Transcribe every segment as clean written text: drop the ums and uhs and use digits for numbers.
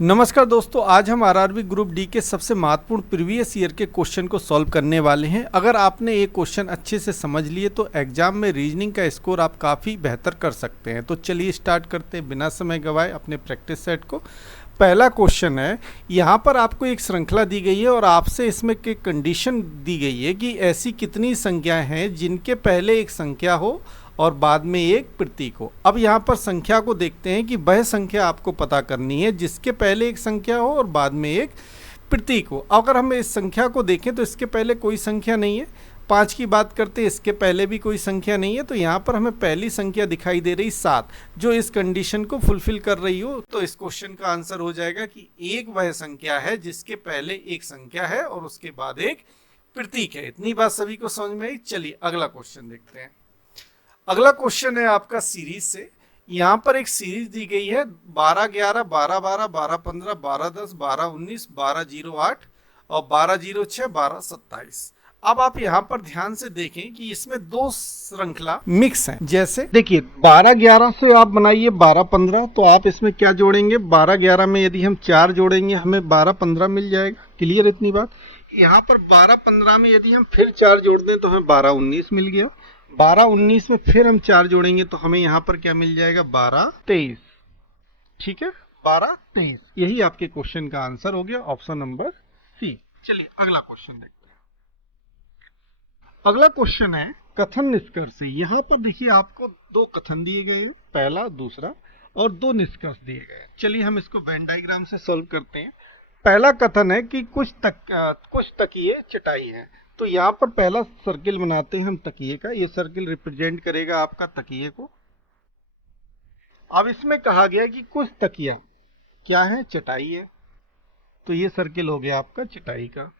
नमस्कार दोस्तों, आज हम आरआरबी ग्रुप डी के सबसे महत्वपूर्ण प्रीवियस ईयर के क्वेश्चन को सॉल्व करने वाले हैं। अगर आपने ये क्वेश्चन अच्छे से समझ लिए तो एग्जाम में रीजनिंग का स्कोर आप काफ़ी बेहतर कर सकते हैं। तो चलिए स्टार्ट करते हैं बिना समय गवाए अपने प्रैक्टिस सेट को। पहला क्वेश्चन है, यहाँ पर आपको एक श्रृंखला दी गई है और आपसे इसमें के कंडीशन दी गई है कि ऐसी कितनी संख्याएं हैं जिनके पहले एक संख्या हो और बाद में एक प्रतीक हो। अब यहाँ पर संख्या को देखते हैं कि वह संख्या आपको पता करनी है जिसके पहले एक संख्या हो और बाद में एक प्रतीक हो। अगर हम इस संख्या को देखें तो इसके पहले कोई संख्या नहीं है। 5 की बात करते हैं, इसके पहले भी कोई संख्या नहीं है। तो यहाँ पर हमें पहली संख्या दिखाई दे रही 7, जो इस कंडीशन को फुलफिल कर रही हो। तो इस क्वेश्चन का आंसर हो जाएगा कि एक वह संख्या है जिसके पहले एक संख्या है और उसके बाद एक प्रतीक है। इतनी बात सभी को समझ में आई। चलिए अगला क्वेश्चन देखते हैं। अगला क्वेश्चन है आपका सीरीज से। यहाँ पर एक सीरीज दी गई है 12-11, 12-12, 12-15, 12-10, 12-19, 12-08 और 12-06, 12-27। अब आप यहाँ पर ध्यान से देखें कि इसमें दो श्रृंखला मिक्स हैं। जैसे देखिए 12-11 से आप बनाइए 12-15, तो आप इसमें क्या जोड़ेंगे? 12-11 में यदि हम 4 जोड़ेंगे हमें 12-15 मिल जाएगा। क्लियर इतनी बात? यहाँ पर 12-15 में यदि हम फिर 4 जोड़ दें तो हमें 12-19 मिल गया। 12-19 में फिर हम 4 जोड़ेंगे तो हमें यहाँ पर क्या मिल जाएगा? 12-23। ठीक है, 12-23। यही आपके क्वेश्चन का आंसर हो गया, ऑप्शन नंबर सी। चलिए अगला क्वेश्चन देखते हैं। अगला क्वेश्चन है कथन निष्कर्ष से। यहाँ पर देखिए आपको दो कथन दिए गए हैं, पहला दूसरा, और दो निष्कर्ष दिए गए हैं। चलिए हम इसको वेन डायग्राम से सॉल्व करते हैं। पहला कथन है कि कुछ तकिए चटाई हैं। तो यहाँ पर पहला सर्किल बनाते हैं हम तकिए का। ये सर्किल रिप्रेजेंट करेगा आपका तकिए को। अब इसमें कहा गया कि कुछ तकिया क्या है? चटाई है। तो ये सर्किल हो गया आपका चटाई का।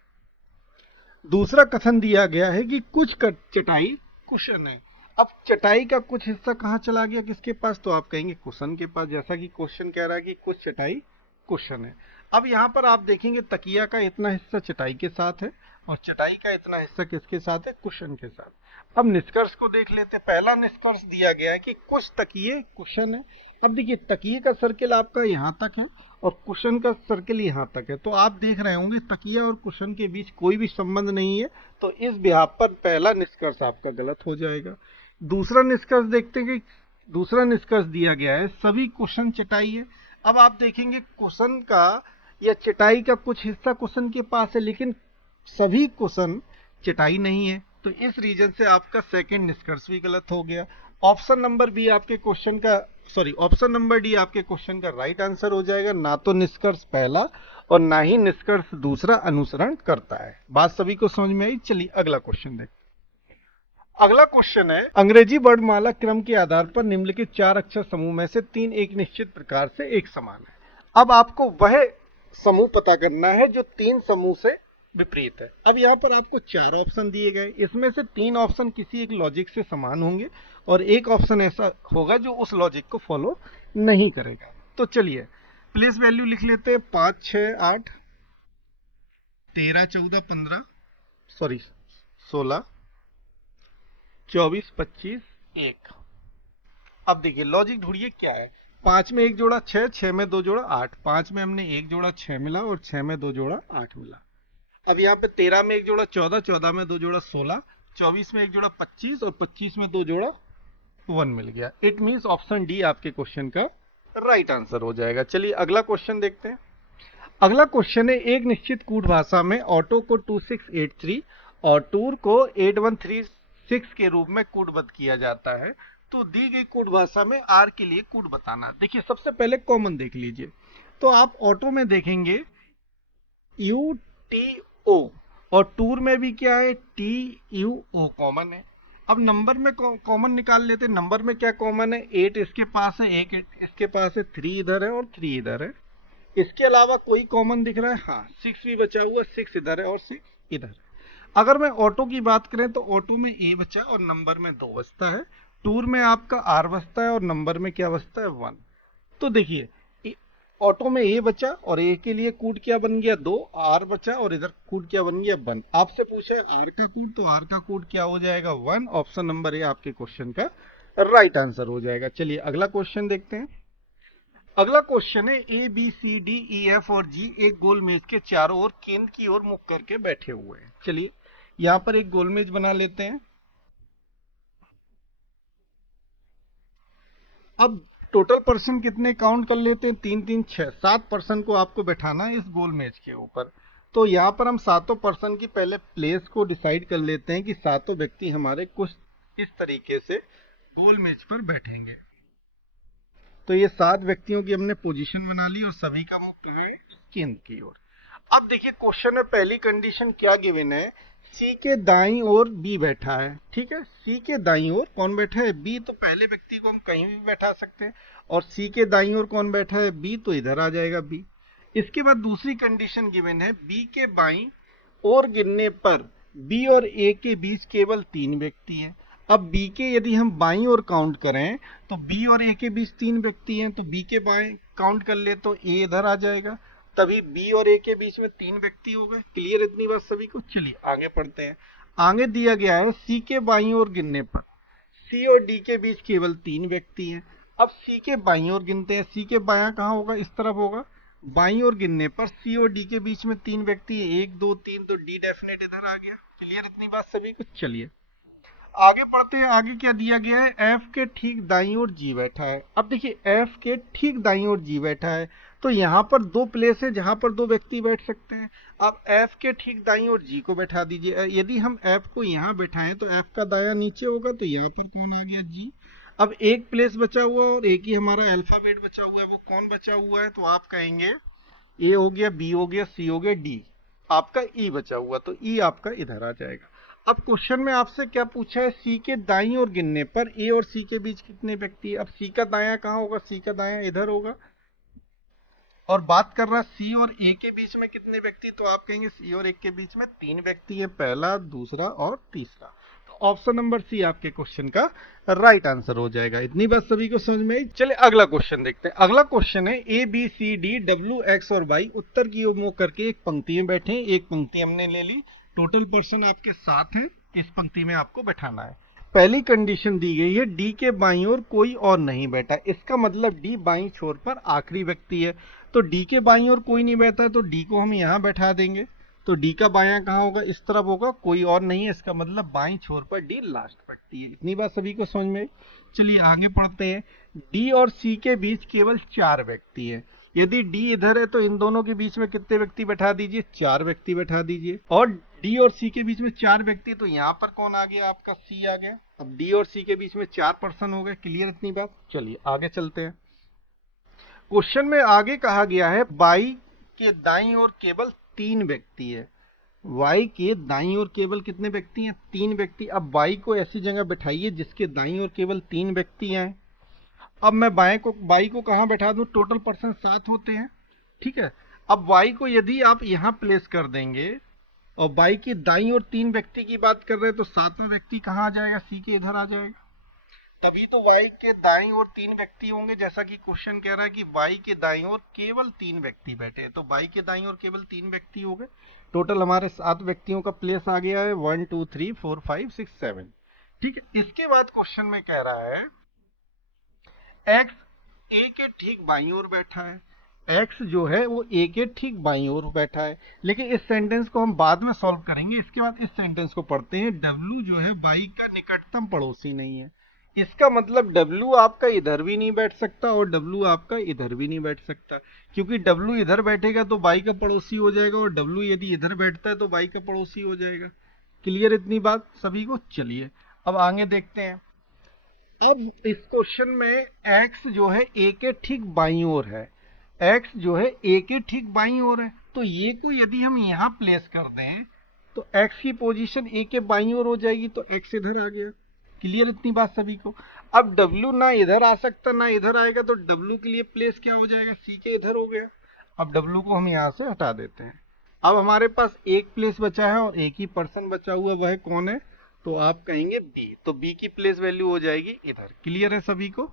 दूसरा कथन दिया गया है कि कुछ चटाई कुशन है। अब चटाई का कुछ हिस्सा कहाँ चला गया? किसके पास? तो आप कहेंगे कुशन के पास, जैसा कि क्वेश्चन कह रहा है कि कुछ चटाई कुशन है। अब यहाँ पर आप देखेंगे तकिया का इतना हिस्सा चटाई के साथ है और चटाई का इतना हिस्सा किसके साथ है? कुशन के साथ। अब निष्कर्ष को देख लेते। पहला निष्कर्ष दिया गया है कि कुछ तकिए कुशन है। अब देखिए तकिए का सर्किल आपका यहाँ तक है और कुशन का सर्किल यहाँ तक है। तो आप देख रहे होंगे तकिया और कुशन के बीच कोई भी संबंध नहीं है। तो इस बिहाफ पर पहला निष्कर्ष आपका गलत हो जाएगा। दूसरा निष्कर्ष देखते हैं कि दूसरा निष्कर्ष दिया गया है सभी कुशन चटाई है। अब आप देखेंगे कुशन का या चटाई का कुछ हिस्सा कुशन के पास है, लेकिन सभी कुशन चटाई नहीं है। तो इस रीजन से आपका सेकंड निष्कर्ष भी गलत हो गया। ऑप्शन नंबर बी आपके क्वेश्चन का ऑप्शन नंबर डी आपके क्वेश्चन का राइट आंसर हो जाएगा। ना तो निष्कर्ष पहला और ना ही निष्कर्ष दूसरा अनुसरण करता है। बात सभी को समझ में आई। चलिए अगला क्वेश्चन देखते हैं। अगला क्वेश्चन है अंग्रेजी वर्णमाला क्रम के आधार पर निम्नलिखित 4 अक्षर समूह में से 3 एक निश्चित प्रकार से एक समान है। अब आपको वह समूह पता करना है जो 3 समूह से विपरीत है। अब यहाँ पर आपको 4 ऑप्शन दिए गए। इसमें से 3 ऑप्शन किसी एक लॉजिक से समान होंगे और एक ऑप्शन ऐसा होगा जो उस लॉजिक को फॉलो नहीं करेगा। तो चलिए प्लेस वैल्यू लिख लेते हैं। 5, 6, 8, 13, 14, 15, 16, 24, 25, 1। अब देखिए लॉजिक ढूंढिए क्या है। 5 में 1 जोड़ा 6, 6 में 2 जोड़ा 8, 5 में हमने 1 जोड़ा 6 मिला और 6 में 2 जोड़ा 8 मिला। अब यहाँ पे 13 में 1 जोड़ा 14, 14 में 2 जोड़ा 16, 24 में 1 जोड़ा 25 और 25 में 2 जोड़ा 1 मिल गया। इट मीन्स ऑप्शन डी आपके क्वेश्चन का राइट आंसर हो जाएगा। चलिए अगला क्वेश्चन देखते हैं। अगला क्वेश्चन है एक निश्चित कूट भाषा में ऑटो को 2683 और टूर को 8136 के रूप में कूटबद्ध किया जाता है। तो दी गई कूट भाषा में आर के लिए कूट बताना। देखिए सबसे पहले कॉमन देख लीजिए। तो आप ऑटो में देखेंगे UTO और टूर में भी क्या है? TUO कॉमन है। अब नंबर में कॉमन निकाल लेते। नंबर में क्या कॉमन है? 8 इसके पास है, 1 इसके पास है, 3 इधर है और 3 इधर है। इसके अलावा कोई कॉमन दिख रहा है? हाँ, 6 भी बचा हुआ, 6 इधर है और 6 इधर। अगर मैं ऑटो की बात करें तो ऑटो में A बचा और नंबर में 2 बचता है। टूर में आपका R बचता है और नंबर में क्या बचता है? 1। तो देखिए ऑटो में A बचा और A के लिए कूट क्या बन गया? 2। R बचा और इधर कूट क्या बन गया? 1। आपसे पूछा है R का कूट, तो R का कूट क्या हो जाएगा? 1। ऑप्शन नंबर ए आपके क्वेश्चन का राइट आंसर हो जाएगा। चलिए अगला क्वेश्चन देखते हैं। अगला क्वेश्चन है A B C D E F और जी एक गोल मेज के चारों ओर केंद्र की ओर मुख करके बैठे हुए हैं। चलिए यहां पर एक गोल मेज बना लेते हैं। अब टोटल पर्सन कितने काउंट कर लेते हैं, 3 3 6 7 पर्सन को आपको बैठाना है इस गोल मेज के ऊपर। तो यहाँ पर हम सातों पर्सन की पहले प्लेस को डिसाइड कर लेते हैं कि सातों व्यक्ति हमारे कुछ इस तरीके से गोल मेज पर बैठेंगे। तो ये 7 व्यक्तियों की हमने पोजीशन बना ली और सभी का मुख है केंद्र की ओर। अब देखिए क्वेश्चन में पहली कंडीशन क्या गिवन है, सी के दाईं ओर बी बैठा है। ठीक है, सी के दाईं ओर कौन बैठा है, बी। तो पहले व्यक्ति को हम कहीं भी बैठा सकते हैं। और सी के दाईं ओर कौन बैठा है, बी, तो इधर आ जाएगा बी। इसके बाद दूसरी कंडीशन गिवन है, बी के बाईं ओर गिनने पर बी और ए के बीच केवल 3 व्यक्ति हैं। अब बी के यदि हम बाईं ओर काउंट करें तो बी और ए के बीच 3 व्यक्ति हैं, तो बी के बाएं काउंट कर ले तो ए इधर आ जाएगा, तभी बी और ए के बीच में 3 व्यक्ति हो गए। क्लियर इतनी बात सभी को। चलिए आगे पढ़ते हैं। आगे दिया गया है सी के बाईं ओर गिनने पर सी और डी के बीच केवल 3 व्यक्ति हैं। अब सी के बाईं ओर गिनते हैं, सी के बायां कहाँ होगा, इस तरफ होगा। बाईं ओर गिनने पर सी और डी के बीच में 3 व्यक्ति हैं, 1 2 3, तो डी डेफिनेट इधर आ गया। क्लियर इतनी बात सभी को। चलिए आगे पढ़ते हैं। आगे क्या दिया गया है, एफ के ठीक दाईं ओर जी बैठा है। अब देखिए एफ के ठीक दाईं ओर जी बैठा है, तो यहाँ पर 2 प्लेस है जहां पर 2 व्यक्ति बैठ सकते हैं। अब एफ के ठीक दाईं ओर जी को बैठा दीजिए। यदि हम एफ को यहाँ बैठाएं तो एफ का दायां नीचे होगा, तो यहाँ पर कौन आ गया, जी। अब एक प्लेस बचा हुआ और एक ही हमारा अल्फाबेट बचा हुआ है, वो कौन बचा हुआ है, तो आप कहेंगे ए हो गया, बी हो गया, सी हो गया, डी, आपका ई बचा हुआ, तो ई आपका इधर आ जाएगा। अब क्वेश्चन में आपसे क्या पूछा है, सी के दाईं ओर गिनने पर ए और सी के बीच कितने व्यक्ति है। अब सी का दायां कहाँ होगा, सी का दायां इधर होगा। और बात कर रहा सी और ए के बीच में कितने व्यक्ति, तो आप कहेंगे सी और ए के बीच में 3 व्यक्ति है, पहला, दूसरा और तीसरा। तो ऑप्शन नंबर सी आपके क्वेश्चन का राइट आंसर हो जाएगा। इतनी बात सभी को समझ में आई। चले अगला क्वेश्चन देखते हैं। अगला क्वेश्चन है A B C D W X और वाई उत्तर की ओर मुंह करके एक पंक्ति में बैठे। एक पंक्ति हमने ले ली, टोटल पर्सन आपके 7 हैं, इस पंक्ति में आपको बैठाना है। पहली कंडीशन दी गई है डी के बाईं ओर कोई और नहीं बैठा। इसका मतलब डी बाईं छोर पर आखिरी व्यक्ति है। तो डी के बाईं ओर कोई नहीं बैठा, तो डी को हम यहाँ बैठा देंगे। तो डी का बायां कहाँ होगा, इस तरफ होगा, कोई और नहीं है। इसका मतलब बाईं छोर पर डी लास्ट बैठती है। इतनी बात सभी को समझ में। चलिए आगे पढ़ते हैं। डी और सी के बीच केवल 4 व्यक्ति है। यदि डी इधर है तो इन दोनों के बीच में कितने व्यक्ति बैठा दीजिए, 4 व्यक्ति बैठा दीजिए। और डी और सी के बीच में 4 व्यक्ति, तो यहाँ पर कौन आ गया, आपका सी आ गया। अब डी और सी के बीच में 4 पर्सन हो गए। क्लियर इतनी बात। चलिए आगे चलते हैं। क्वेश्चन में आगे कहा गया है वाई के दाईं ओर केवल 3 व्यक्ति है। वाई के दाईं ओर केवल कितने व्यक्ति हैं, 3 व्यक्ति। अब वाई को ऐसी जगह बैठाइए जिसके दाईं ओर केवल 3 व्यक्ति हैं। अब मैं बाई को कहाँ बैठा दूं, टोटल पर्सन 7 होते हैं। ठीक है, अब वाई को यदि आप यहाँ प्लेस कर देंगे और वाई की दाईं ओर 3 व्यक्ति की बात कर रहे हैं, तो 7वां व्यक्ति कहाँ आ जाएगा, सी के इधर आ जाएगा। तभी तो वाई के दाईं ओर 3 व्यक्ति होंगे, जैसा कि क्वेश्चन कह रहा है कि वाई के दाईं ओर केवल 3 व्यक्ति बैठे। तो वाई के दाईं ओर केवल 3 व्यक्ति हो गए। टोटल हमारे 7 व्यक्तियों का प्लेस आ गया है 1 2 3 4 5 6 7। ठीक है, इसके बाद क्वेश्चन में कह रहा है एक्स ए के ठीक बाईं ओर बैठा है। एक्स जो है वो ए के ठीक बाईं ओर बैठा है। लेकिन इस सेंटेंस को हम बाद में सॉल्व करेंगे। इसके बाद इस सेंटेंस को पढ़ते हैं। डब्ल्यू जो है वाई का निकटतम पड़ोसी नहीं है। इसका मतलब डब्ल्यू आपका इधर भी नहीं बैठ सकता और डब्ल्यू आपका इधर भी नहीं बैठ सकता, क्योंकि डब्ल्यू इधर बैठेगा तो वाई का पड़ोसी हो जाएगा और डब्ल्यू यदि इधर बैठता है तो वाई का पड़ोसी हो जाएगा। क्लियर इतनी बात सभी को। चलिए अब आगे देखते हैं। अब इस क्वेश्चन में x जो है a के ठीक बाईं ओर है। x जो है a के ठीक बाईं ओर है, तो ये को यदि हम यहाँ प्लेस कर दें तो x की पोजीशन a के बाईं ओर हो जाएगी, तो x इधर आ गया। क्लियर इतनी बात सभी को। अब w ना इधर आ सकता ना इधर आएगा, तो w के लिए प्लेस क्या हो जाएगा, c के इधर हो गया। अब w को हम यहाँ से हटा देते हैं। अब हमारे पास एक प्लेस बचा है और एक ही पर्सन बचा हुआ है, वह कौन है, तो आप कहेंगे बी। तो बी की प्लेस वैल्यू हो जाएगी इधर। क्लियर है सभी को।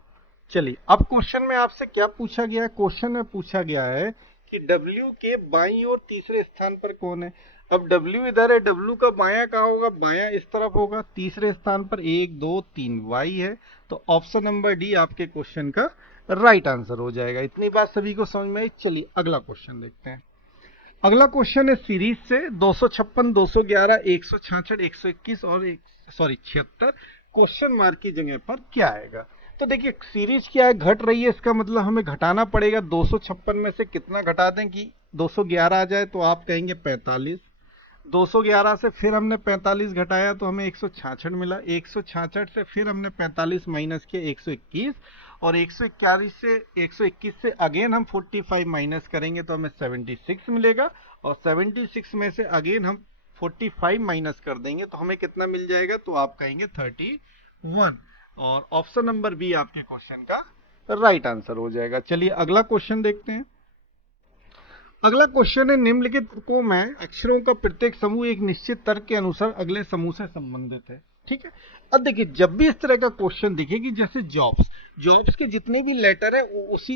चलिए अब क्वेश्चन में आपसे क्या पूछा गया है। क्वेश्चन में पूछा गया है कि W के बाईं ओर तीसरे स्थान पर कौन है। अब W इधर है, W का बायां कहाँ होगा, बायां इस तरफ होगा। तीसरे स्थान पर 1 2 3 Y है। तो ऑप्शन नंबर डी आपके क्वेश्चन का राइट आंसर हो जाएगा। इतनी बात सभी को समझ में आई। चलिए अगला क्वेश्चन देखते हैं। अगला क्वेश्चन है सीरीज से 256, 211, 166, 121 और 76 क्वेश्चन मार्क की जगह पर क्या आएगा। तो देखिए सीरीज क्या है, घट रही है, इसका मतलब हमें घटाना पड़ेगा। 256 में से कितना घटा दें कि 211 आ जाए, तो आप कहेंगे 45। 211 से फिर हमने 45 घटाया तो हमें 166 मिला। 166 से फिर हमने 45 माइनस किया 121, और 121 से अगेन हम 45 माइनस करेंगे तो हमें 76 मिलेगा, और 76 में से अगेन हम 45 माइनस कर देंगे तो हमें कितना मिल जाएगा, तो आप कहेंगे 31, और ऑप्शन नंबर बी आपके क्वेश्चन का राइट आंसर हो जाएगा। चलिए अगला क्वेश्चन देखते हैं। अगला क्वेश्चन है निम्नलिखित को मैं अक्षरों का प्रत्येक समूह एक निश्चित तर्क के अनुसार अगले समूह से संबंधित है। ठीक है, अब देखिए जब भी इस तरह का क्वेश्चन दिखे कि जैसे जॉब्स के जितने भी लेटर है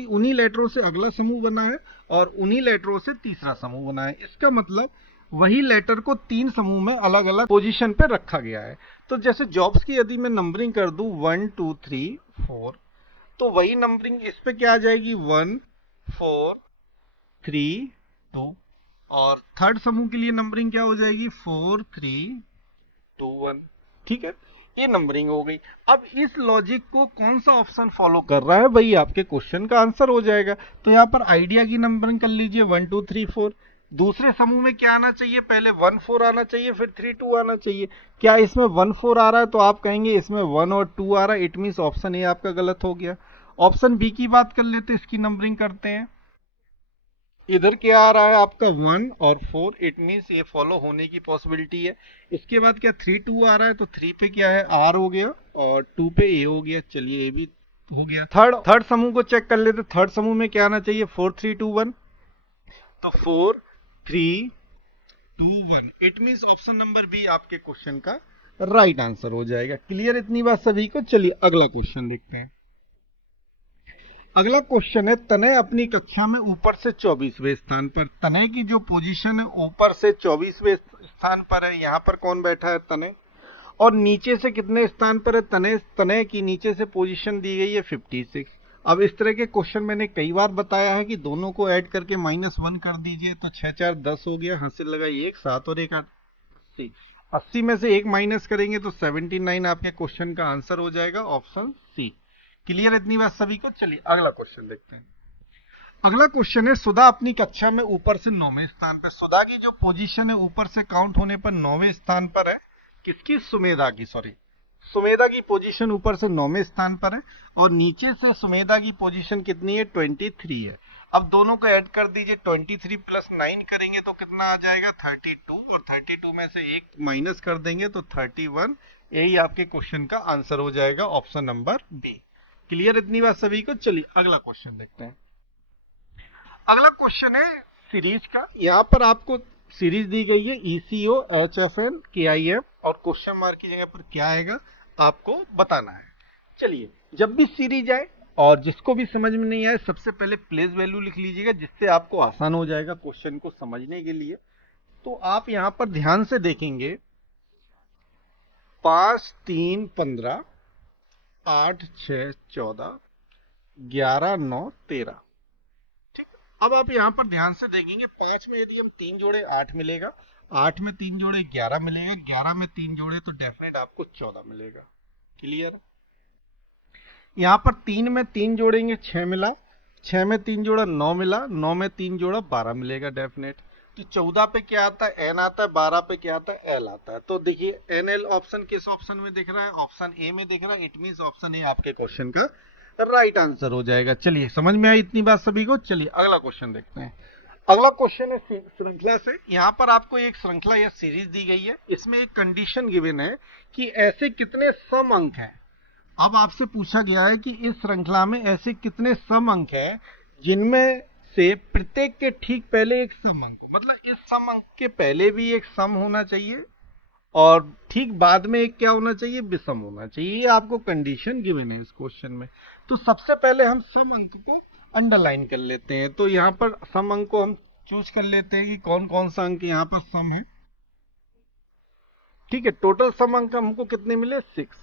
उन्हीं लेटरों से अगला समूह बना है और उन्हीं लेटरों से तीसरा समूह बना है, इसका मतलब वही लेटर को 3 समूह में अलग अलग पोजीशन पे रखा गया है। तो जैसे जॉब्स की यदि मैं नंबरिंग कर दूं 1 2 3 4, तो वही नंबरिंग इस पे क्या आ जाएगी 1 4 3 2, और थर्ड समूह के लिए नंबरिंग क्या हो जाएगी 4 3 2 1। ठीक है, ये नंबरिंग हो गई। अब इस लॉजिक को कौन सा ऑप्शन फॉलो कर रहा है वही आपके क्वेश्चन का आंसर हो जाएगा। तो यहाँ पर आइडिया की नंबरिंग कर लीजिए 1 2 3 4। दूसरे समूह में क्या आना चाहिए, पहले 1 4 आना चाहिए, फिर 3 2 आना चाहिए। क्या इसमें 1 4 आ रहा है, तो आप कहेंगे इसमें 1 और 2 आ रहा है, इट मीन्स ऑप्शन ए आपका गलत हो गया। ऑप्शन बी की बात कर लेते, इसकी नंबरिंग करते हैं। इधर क्या आ रहा है आपका 1 और 4, इट मीन्स ये फॉलो होने की पॉसिबिलिटी है। इसके बाद क्या 3 2 आ रहा है, तो 3 पे क्या है आर हो गया और 2 पे ए हो गया। चलिए ए भी हो गया। थर्ड समूह को चेक कर लेते। थर्ड समूह में क्या आना चाहिए 4 3 2 1, तो 4 3 2 1, it means option number B आपके क्वेश्चन का राइट आंसर हो जाएगा। क्लियर इतनी बात सभी को। चलिए अगला क्वेश्चन देखते हैं। अगला क्वेश्चन है तनय अपनी कक्षा में ऊपर से 24वें स्थान पर। तनय की जो पोजीशन है ऊपर से 24वें स्थान पर है। यहाँ पर कौन बैठा है तनय, और नीचे से कितने स्थान पर है तनय। तनय की नीचे से पोजीशन दी गई है 56। अब इस तरह के क्वेश्चन मैंने कई बार बताया है कि दोनों को ऐड करके -1 कर दीजिए, तो 6 4 10 हो गया, हासिल लगाइए 1 7 और 1 8, 80 में से 1 माइनस करेंगे तो 79 आपके क्वेश्चन का आंसर हो जाएगा, ऑप्शन सी। क्लियर इतनी बात सभी को। चलिए अगला क्वेश्चन देखते हैं। अगला क्वेश्चन है सुधा अपनी कक्षा में ऊपर से 9वें स्थान पर। सुधा की जो पोजीशन है ऊपर से काउंट होने पर 9वें स्थान पर है। किसकी, सुमेधा की, सॉरी सुमेधा की पोजीशन ऊपर से 9वें स्थान पर है, और नीचे से सुमेधा की पोजीशन कितनी है 23 है। अब दोनों को ऐड कर दीजिए, 23 प्लस 9 करेंगे तो कितना आ जाएगा 32, और 32 में से 1 माइनस कर देंगे तो 31। यही आपके क्वेश्चन का आंसर हो जाएगा, ऑप्शन नंबर बी। क्लियर इतनी बात सभी को। चलिए अगला क्वेश्चन देखते हैं। अगला क्वेश्चन है सीरीज का। यहाँ पर आपको सीरीज दी गई है ECO HFN KIM, और क्वेश्चन मार्क की जगह पर क्या आएगा आपको बताना है। चलिए जब भी सीरीज आए और जिसको भी समझ में नहीं आए सबसे पहले प्लेस वैल्यू लिख लीजिएगा, जिससे आपको आसान हो जाएगा क्वेश्चन को समझने के लिए। तो आप यहाँ पर ध्यान से देखेंगे 5 3 15, 8 6 14, 11 9 13। ठीक, अब आप यहां पर ध्यान से देखेंगे 5 में यदि हम 3 जोड़े 8 मिलेगा, 8 में 3 जोड़े 11 मिलेगा, 11 में 3 जोड़े तो डेफिनेट आपको 14 मिलेगा। क्लियर। यहां पर 3 में 3 जोड़ेंगे 6 मिला, 6 में 3 जोड़ा 9 मिला, 9 में 3 जोड़ा 12 मिलेगा डेफिनेट। तो 14 पे क्या आता है एन आता है, 12 पे क्या आता है एल आता है। तो देखिए NL ऑप्शन किस ऑप्शन में दिख रहा है, ऑप्शन ए में दिख रहा है, इट मींस ऑप्शन ए आपके क्वेश्चन का राइट आंसर हो जाएगा। चलिए समझ में आई इतनी बात सभी को। चलिए अगला क्वेश्चन देखते हैं। अगला क्वेश्चन है श्रृंखला से। यहाँ पर आपको एक श्रृंखला या सीरीज दी गई है, इसमें एक कंडीशन गिवन है कि ऐसे कितने सम अंक हैं। अब आपसे पूछा गया है कि इस श्रृंखला में ऐसे कितने सम अंक हैं जिनमें से प्रत्येक के ठीक पहले एक सम अंक, मतलब इस सम अंक के पहले भी एक सम होना चाहिए और ठीक बाद में एक क्या होना चाहिए, विषम होना चाहिए। ये आपको कंडीशन गिवन है इस क्वेश्चन में। तो सबसे पहले हम सम अंक को अंडरलाइन कर लेते हैं। तो यहाँ पर सम अंक को हम चूज कर लेते हैं कि कौन कौन सा अंक यहाँ पर सम है। ठीक है, टोटल सम अंक हमको कितने मिले 6।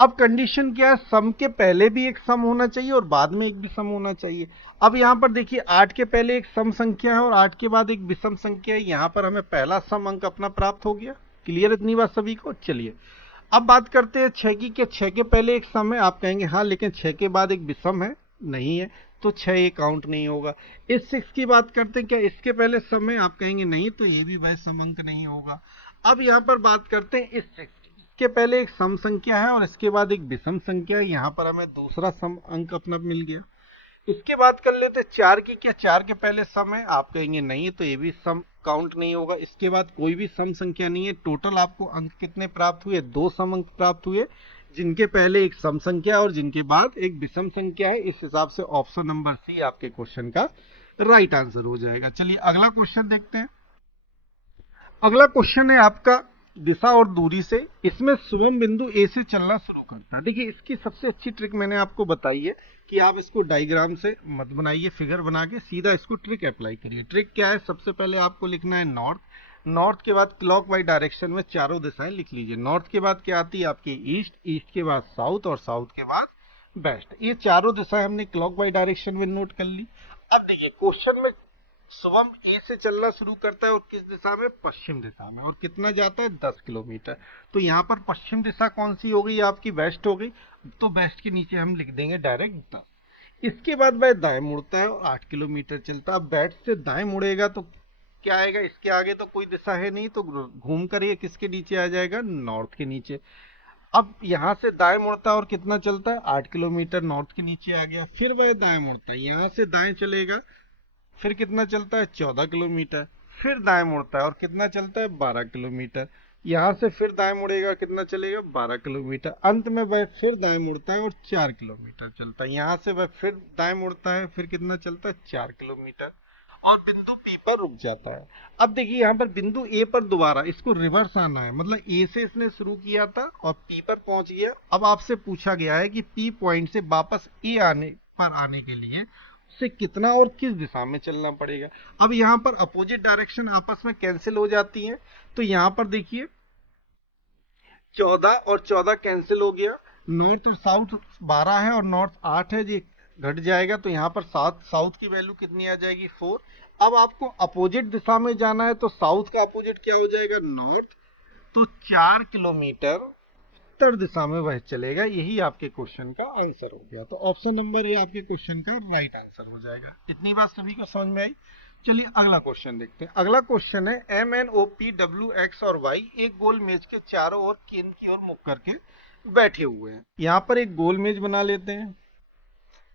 अब कंडीशन क्या है, सम के पहले भी एक सम होना चाहिए और बाद में एक भी सम होना चाहिए। अब यहाँ पर देखिए 8 के पहले एक सम संख्या है और 8 के बाद एक विषम संख्या है, यहाँ पर हमें पहला सम अंक अपना प्राप्त हो गया। क्लियर इतनी बात सभी को? चलिए अब बात करते हैं 6 की। क्या 6 के पहले एक सम है? आप कहेंगे हाँ, लेकिन 6 के बाद एक विषम है, नहीं है, तो 6 ये काउंट नहीं होगा। इस 6 की बात करते हैं, क्या इसके पहले सम है? आप कहेंगे नहीं, तो ये भी वह सम अंक नहीं होगा। अब यहाँ पर बात करते हैं इस 6 के पहले एक सम संख्या है और इसके बाद एक विषम संख्या है, यहाँ पर हमें दूसरा सम अंक अपना मिल गया। इसके बाद कर लेते 4 की। क्या 4 के पहले सम है? आप कहेंगे नहीं, तो ये भी सम काउंट नहीं होगा। इसके बाद कोई भी सम संख्या नहीं है। टोटल आपको अंक कितने प्राप्त हुए? 2 सम अंक प्राप्त हुए, जिनके पहले एक सम संख्या और जिनके बाद एक विषम संख्या है। इस हिसाब से ऑप्शन नंबर सी आपके क्वेश्चन का राइट आंसर हो जाएगा। चलिए अगला क्वेश्चन देखते हैं। अगला क्वेश्चन है आपका दिशा और दूरी से। इसमें शुभम बिंदु ए से चलना शुरू करता है। देखिए इसकी सबसे अच्छी ट्रिक मैंने आपको बताई है कि आप इसको डायग्राम से मत बनाइए, फिगर बना के सीधा इसको ट्रिक अप्लाई करिए। ट्रिक क्या है? सबसे पहले आपको लिखना है नॉर्थ, नॉर्थ के बाद क्लॉकवाइज डायरेक्शन में चारों दिशाएं लिख लीजिए। नॉर्थ के बाद क्या आती है आपकी ईस्ट, ईस्ट के बाद साउथ और साउथ के बाद वेस्ट। ये चारों दिशाएं हमने क्लॉकवाइज डायरेक्शन में नोट कर ली। अब देखिए क्वेश्चन में शुभम ए से चलना शुरू करता है और किस दिशा में? पश्चिम दिशा में। और कितना जाता है? 10 किलोमीटर। तो यहाँ पर पश्चिम दिशा कौन सी हो गई आपकी? वेस्ट हो गई। तो वेस्ट के नीचे हम लिख देंगे डायरेक्ट 10। इसके बाद वह दाएं मुड़ता है और 8 किलोमीटर चलता है। अब वेस्ट से दाएं मुड़ेगा तो क्या आएगा? इसके आगे तो कोई दिशा है नहीं, तो घूम कर ये किसके नीचे आ जाएगा? नॉर्थ के नीचे। अब यहाँ से दाएं मुड़ता है और कितना चलता है? 8 किलोमीटर नॉर्थ के नीचे आ गया। फिर वह दाएं मुड़ता है, यहाँ से दाएं चलेगा, फिर कितना चलता है? 14 किलोमीटर। फिर दाएं मुड़ता है और कितना चलता है? 12 किलोमीटर। यहाँ से फिर दाएं मुड़ेगा, कितना चलेगा? 12 किलोमीटर। अंत में वह फिर दाएं मुड़ता है और 4 किलोमीटर चलता है। यहाँ से वह फिर दाएं मुड़ता है, फिर कितना चलता है? 4 किलोमीटर और बिंदु पी पर रुक जाता है। अब देखिए यहाँ पर बिंदु ए पर दोबारा इसको रिवर्स आना है, मतलब ए से इसने शुरू किया था और पी पर पहुंच गया। अब आपसे पूछा गया है कि पी पॉइंट से वापस ए आने के लिए से कितना और किस दिशा में चलना पड़ेगा। अब यहाँ पर अपोजिट डायरेक्शन आपस में कैंसिल हो जाती है, तो यहाँ पर देखिए 14 और 14 कैंसिल हो गया। नॉर्थ और साउथ 12 है और नॉर्थ 8 है, जी घट जाएगा। तो यहाँ पर साउथ की वैल्यू कितनी आ जाएगी? 4। अब आपको अपोजिट दिशा में जाना है, तो साउथ का अपोजिट क्या हो जाएगा? नॉर्थ। तो 4 किलोमीटर उत्तर दिशा में वह चलेगा। यही आपके क्वेश्चन का आंसर हो गया। तो ऑप्शन नंबर ए आपके क्वेश्चन का राइट आंसर हो जाएगा। इतनी बात सभी को समझ में आई? चलिए अगला क्वेश्चन देखते हैं। अगला क्वेश्चन है M N O P W X और वाई एक गोल मेज के चारों ओर केंद्र की ओर मुख करके बैठे हुए हैं। यहाँ पर एक गोल मेज बना लेते हैं।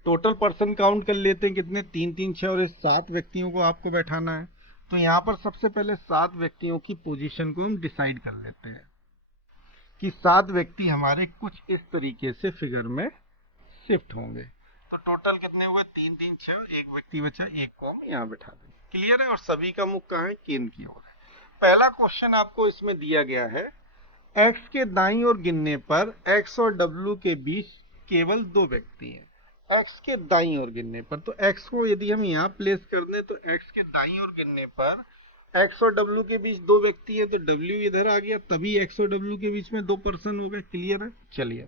टोटल पर्सन काउंट कर लेते हैं, कितने? 3 3 6 और 7 व्यक्तियों को आपको बैठाना है। तो यहाँ पर सबसे पहले 7 व्यक्तियों की पोजीशन को हम डिसाइड कर लेते हैं कि 7 व्यक्ति हमारे कुछ इस तरीके से फिगर में शिफ्ट होंगे। तो टोटल कितने हुए? 3 3 6, एक व्यक्ति बचा, एक को हम यहाँ बैठा देंगे। क्लियर है? और सभी का मुख कहाँ है? केंद्र की ओर है। पहला क्वेश्चन आपको इसमें दिया गया है, एक्स के दाईं ओर गिनने पर एक्स और डब्ल्यू के बीच केवल 2 व्यक्ति हैं। एक्स के दाईं ओर गिनने पर, तो एक्स को यदि हम यहाँ प्लेस कर दें तो एक्स के दाईं ओर गिनने पर एक्स और डब्ल्यू के बीच 2 व्यक्ति है, तो डब्ल्यू इधर आ गया, तभी एक्स और डब्ल्यू के बीच में 2 पर्सन हो गए। क्लियर है? चलिए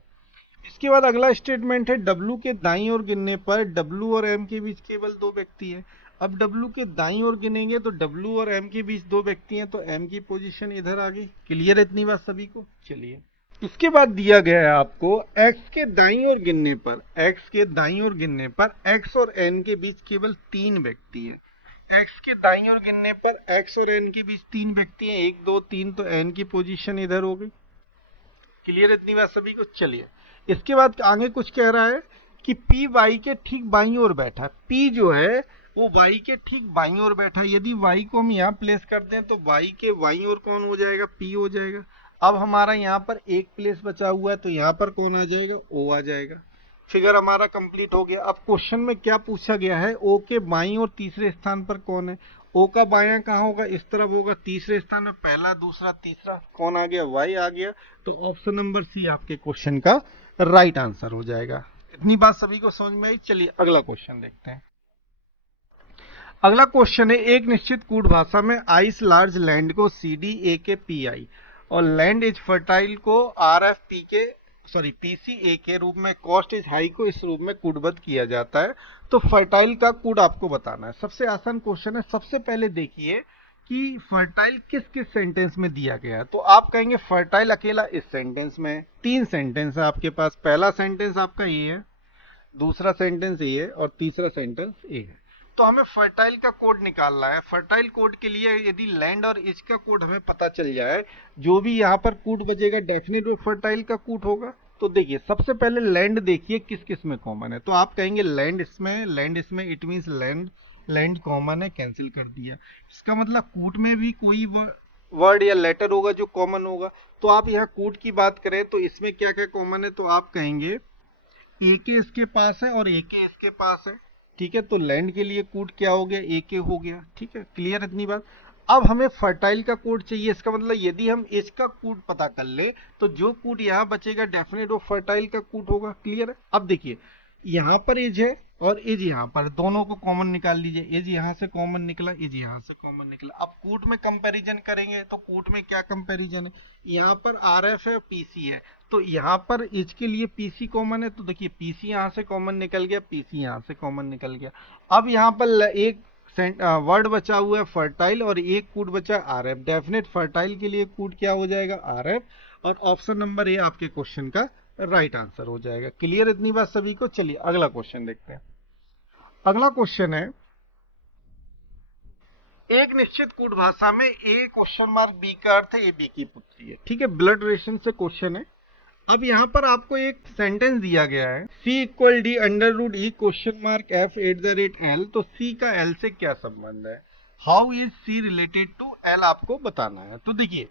इसके बाद अगला स्टेटमेंट है, डब्ल्यू के दाईं ओर गिनने पर डब्ल्यू और एम के बीच केवल 2 व्यक्ति है। अब डब्ल्यू के दाईं ओर गिनेंगे तो डब्ल्यू और एम के बीच 2 व्यक्ति हैं, तो एम की पोजीशन इधर आ गई। क्लियर है इतनी बात सभी को? चलिए इसके बाद दिया गया है आपको, एक्स के दाईं ओर गिनने पर एक्स और एन के बीच केवल 3 व्यक्ति हैं। एक्स के दाईं ओर गिनने पर एक्स और एन के बीच 3 व्यक्ति हैं, 1 2 3, तो एन की पोजीशन इधर हो गई। क्लियर इतनी बात सभी को? चलिए इसके बाद आगे कुछ कह रहा है कि पी वाई के ठीक बाईं ओर बैठा है। पी जो है वो वाई के ठीक बाईं ओर बैठा है। यदि वाई को हम यहाँ प्लेस कर दें तो वाई के बाईं ओर कौन हो जाएगा? पी हो जाएगा। अब हमारा यहाँ पर एक प्लेस बचा हुआ है, तो यहाँ पर कौन आ जाएगा? ओ आ जाएगा। फिगर हमारा कंप्लीट हो गया। अब क्वेश्चन में क्या पूछा गया है, ओ के बाईं और तीसरे स्थान पर कौन है? ओ का बायां कहाँ होगा? इस तरफ होगा। तीसरे स्थान में पहला, दूसरा, तीसरा कौन आ गया? वाई आ गया। तो ऑप्शन नंबर सी आपके क्वेश्चन का राइट आंसर हो जाएगा। इतनी बात सभी को समझ में आई? चलिए अगला क्वेश्चन देखते हैं। अगला क्वेश्चन है, एक निश्चित कूट भाषा में आइस लार्ज लैंड को सी डी ए के पी आई और लैंड इज फर्टाइल को आर एफ पी के सॉरी पीसी ए के रूप में कॉस्ट इज हाई को इस रूप में कूटबद्ध किया जाता है। तो फर्टाइल का कूट आपको बताना है। सबसे आसान क्वेश्चन है। सबसे पहले देखिए कि फर्टाइल किस किस सेंटेंस में दिया गया है। तो आप कहेंगे फर्टाइल अकेला इस सेंटेंस में। 3 सेंटेंस है आपके पास। पहला सेंटेंस आपका ये है, दूसरा सेंटेंस ये है और तीसरा सेंटेंस ये है। तो हमें फर्टाइल का कोड निकालना है। फर्टाइल कोड के लिए यदि लैंड और इज का कोड हमें पता चल जाए, जो भी यहाँ पर कूट बचेगा डेफिनेटली फर्टाइल का कूट होगा। तो देखिए सबसे पहले लैंड देखिए किस किस में कॉमन है। तो आप कहेंगे लैंड इसमें इट मीन्स लैंड कॉमन है, कैंसिल कर दिया। इसका मतलब कूट में भी कोई वर्ड या लेटर होगा जो कॉमन होगा। तो आप यहाँ कूट की बात करें तो इसमें क्या क्या कॉमन है। तो आप कहेंगे ए के इसके पास है और ए के इसके पास है, ठीक है। तो लैंड के लिए कूट क्या हो गया, ए के हो गया, ठीक है। क्लियर इतनी बात। अब हमें फर्टाइल का कूट चाहिए। इसका मतलब यदि हम एज का कूट पता कर ले तो जो कूट यहाँ बचेगा डेफिनेट वो फर्टाइल का कूट होगा। क्लियर है। अब देखिए यहाँ पर एज है और एज यहाँ पर, दोनों को कॉमन निकाल लीजिए। एज यहाँ से कॉमन निकला, एज यहाँ से कॉमन निकला। अब कूट में कंपैरिजन करेंगे तो कूट में क्या कंपैरिजन है, यहाँ पर आरएफ है, पीसी है। तो यहाँ पर एज के लिए पीसी कॉमन है। तो देखिए पीसी यहाँ से कॉमन निकल गया, पीसी यहाँ से कॉमन निकल गया। अब यहाँ पर एक वर्ड बचा हुआ है फर्टाइल और एक कूट बचा आरएफ। डेफिनेट फर्टाइल के लिए कूट क्या हो जाएगा, आरएफ। और ऑप्शन नंबर ए आपके क्वेश्चन का राइट आंसर हो जाएगा। क्लियर इतनी बात सभी को। चलिए अगला क्वेश्चन देखते हैं। अगला क्वेश्चन है, एक निश्चित कूट भाषा में ए क्वेश्चन मार्क बी का अर्थ है ए बी की पुत्री है, ठीक है। ब्लड रिलेशन से क्वेश्चन है। अब यहाँ पर आपको एक सेंटेंस दिया गया है, C equal D under root E question mark F at the rate L. तो सी का एल से क्या संबंध है, how is C related to L, आपको बताना है। तो देखिए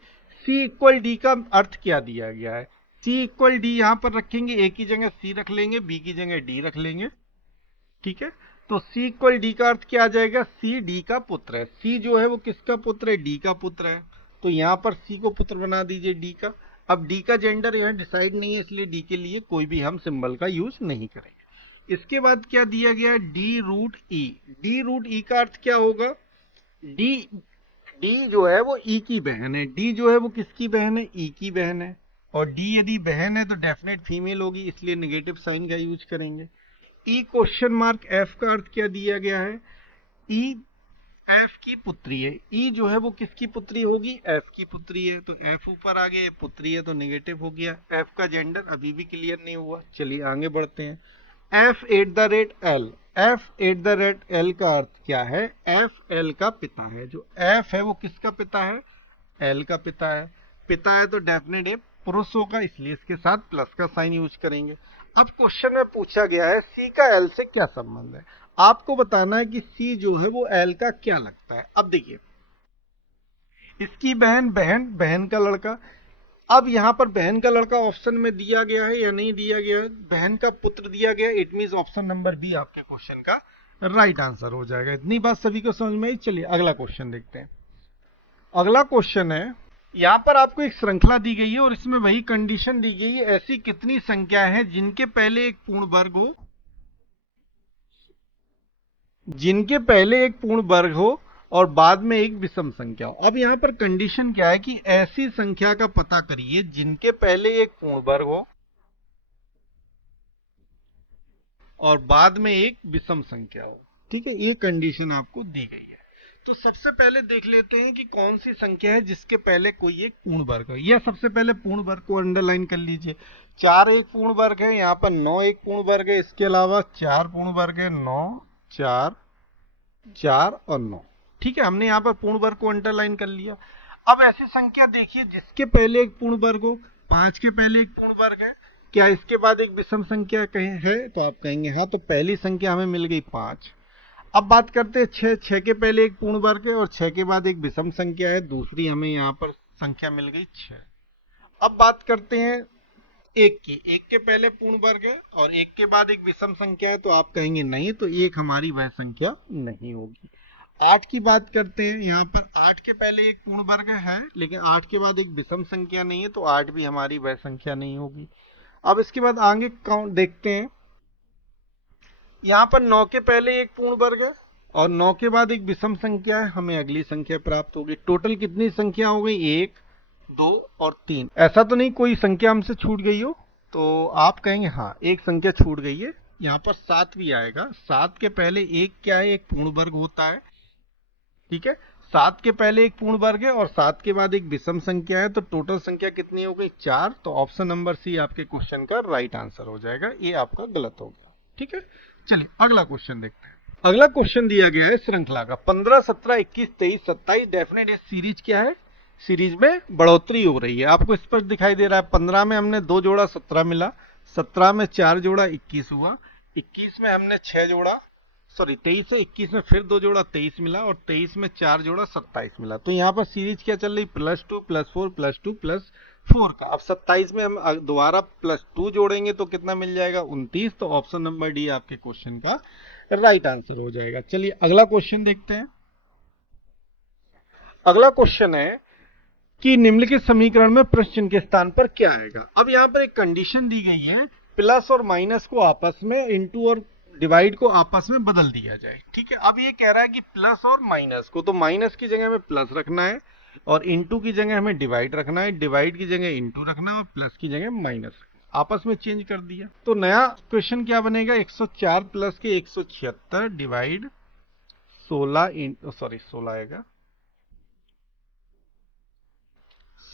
सी इक्वल डी का अर्थ क्या दिया गया है। सी इक्वल डी यहाँ पर रखेंगे, ए की जगह सी रख लेंगे, बी की जगह डी रख लेंगे, ठीक है। तो सी इक्वल डी का अर्थ क्या आ जाएगा, सी डी का पुत्र है। सी जो है वो किसका पुत्र है, डी का पुत्र है। तो यहाँ पर सी को पुत्र बना दीजिए डी का। अब डी का जेंडर यहाँ डिसाइड नहीं है, इसलिए डी के लिए कोई भी हम सिंबल का यूज नहीं करेंगे। इसके बाद क्या दिया गया, डी रूट ई। डी रूट ई का अर्थ क्या होगा, डी जो है वो ई की बहन है। डी जो है वो किसकी बहन है, ई की बहन है। और डी यदि बहन है तो डेफिनेट फीमेल होगी, इसलिए नेगेटिव साइन का यूज करेंगे। ई क्वेश्चन मार्क एफ का अर्थ क्या दिया गया है, ई एफ की पुत्री है। ई जो है वो किसकी पुत्री होगी, एफ की पुत्री है। तो एफ ऊपर आ गए, पुत्री है तो नेगेटिव हो गया। एफ का जेंडर अभी भी क्लियर नहीं हुआ। चलिए आगे बढ़ते हैं। F at the rate L. F at the rate L का अर्थ क्या है, एफ एल का पिता है। जो एफ है वो किसका पिता है, एल का पिता है। पिता है तो डेफिनेट है पुरुष होगा, इसलिए इसके साथ प्लस का साइन यूज करेंगे। अब क्वेश्चन में पूछा गया है सी का एल से क्या संबंध है। आपको बताना है कि सी जो है वो एल का क्या लगता है। अब देखिए इसकी बहन का लड़का। अब यहाँ पर बहन का लड़का ऑप्शन में दिया गया है या नहीं दिया गया है, बहन का पुत्र दिया गया। It means option number B आपके क्वेश्चन का राइट आंसर हो जाएगा। इतनी बात सभी को समझ में आई। चलिए अगला क्वेश्चन देखते हैं। अगला क्वेश्चन है, यहाँ पर आपको एक श्रृंखला दी गई है और इसमें वही कंडीशन दी गई है, ऐसी कितनी संख्या है जिनके पहले एक पूर्ण वर्ग हो और बाद में एक विषम संख्या हो। अब यहाँ पर कंडीशन क्या है कि ऐसी संख्या का पता करिए जिनके पहले एक पूर्ण वर्ग हो और बाद में एक विषम संख्या हो, ठीक है। ये कंडीशन आपको दी गई है। तो सबसे पहले देख लेते हैं कि कौन सी संख्या है जिसके पहले कोई एक पूर्ण वर्ग है। या सबसे पहले पूर्ण वर्ग को अंडरलाइन कर लीजिए। 4 एक पूर्ण वर्ग है, यहाँ पर 9 एक पूर्ण वर्ग है, इसके अलावा 4 पूर्ण वर्ग है, 9 4 4 और 9, ठीक है। हमने यहाँ पर पूर्ण वर्ग को अंडरलाइन कर लिया। अब ऐसी संख्या देखिए जिसके पहले एक पूर्ण वर्ग हो। 5 के पहले एक पूर्ण वर्ग है, क्या इसके बाद एक विषम संख्या है, तो आप कहेंगे हाँ। तो पहली संख्या हमें मिल गई 5। अब बात करते हैं 6 के पहले एक पूर्ण वर्ग है और 6 के बाद एक विषम संख्या है, दूसरी हमें यहाँ पर संख्या मिल गई 6। अब बात करते हैं 1 की। 1 के पहले पूर्ण वर्ग है और 1 के बाद एक विषम संख्या है, तो आप कहेंगे नहीं, तो 1 हमारी वह संख्या नहीं होगी। 8 की बात करते हैं, यहाँ पर 8 के पहले एक पूर्ण वर्ग है लेकिन 8 के बाद एक विषम संख्या नहीं है, तो 8 भी हमारी वह संख्या नहीं होगी। अब इसके बाद आगे काउंट देखते हैं। यहाँ पर 9 के पहले एक पूर्ण वर्ग है और 9 के बाद एक विषम संख्या है, हमें अगली संख्या प्राप्त होगी। टोटल कितनी संख्या हो गई, 1 2 और 3। ऐसा तो नहीं कोई संख्या हमसे छूट गई हो, तो आप कहेंगे हाँ एक संख्या छूट गई है, यहाँ पर 7 भी आएगा। 7 के पहले एक क्या है, एक पूर्ण वर्ग होता है, ठीक है। 7 के पहले एक पूर्ण वर्ग है और 7 के बाद एक विषम संख्या है, तो टोटल संख्या कितनी हो गई, 4। तो ऑप्शन नंबर सी आपके क्वेश्चन का राइट आंसर हो जाएगा, ये आपका गलत हो गया, ठीक है। चलिए अगला क्वेश्चन देखते हैं। अगला क्वेश्चन दिया गया है श्रृंखला का 15, 17, 21, 23, 27 डेफिनेट। ये सीरीज क्या है, सीरीज में बढ़ोतरी हो रही है, आपको स्पष्ट दिखाई दे रहा है। 15 में हमने 2 जोड़ा 17 मिला, 17 में 4 जोड़ा 21 हुआ, 21 में हमने 6 जोड़ा 23 से 21 में फिर 2 जोड़ा 23 मिला और 23 में 4 जोड़ा 27 मिला। तो यहाँ पर सीरीज क्या चल रही, +2 +4 +2 +4 का। अब 27 में हम दोबारा +2 जोड़ेंगे तो कितना मिल जाएगा, 29। तो ऑप्शन नंबर डी आपके क्वेश्चन का राइट आंसर हो जाएगा। चलिए अगला क्वेश्चन देखते हैं। अगला क्वेश्चन है कि निम्नलिखित समीकरण में प्रश्न चिन्ह के स्थान पर क्या आएगा। अब यहाँ पर एक कंडीशन दी गई है, प्लस और माइनस को आपस में, इंटू और डिवाइड को आपस में बदल दिया जाए, ठीक है। अब ये कह रहा है कि प्लस और माइनस को, तो माइनस की जगह हमें प्लस रखना है और इंटू की जगह हमें डिवाइड रखना है, डिवाइड की जगह इंटू रखना है और प्लस की जगह माइनस, आपस में चेंज कर दिया। तो नया क्वेश्चन क्या बनेगा, 104 प्लस के 176 डिवाइड 16 आएगा